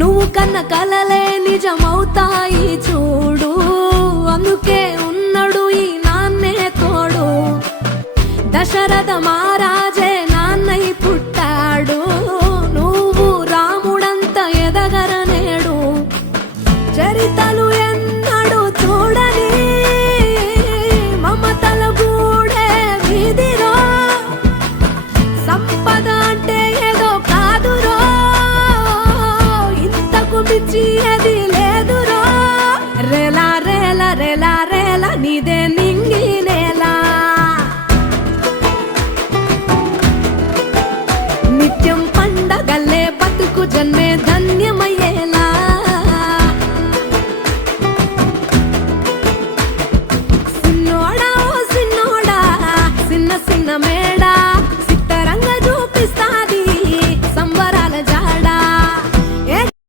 నువ్వు కన్న కలలే నిజమవుతాయి చూడు, అందుకే ఉన్నాడు ఈ నాన్నే తోడు. దశరథ మహారాజే నాన్నై పుట్టాడు, నువ్వు రాముడంత ఎదగ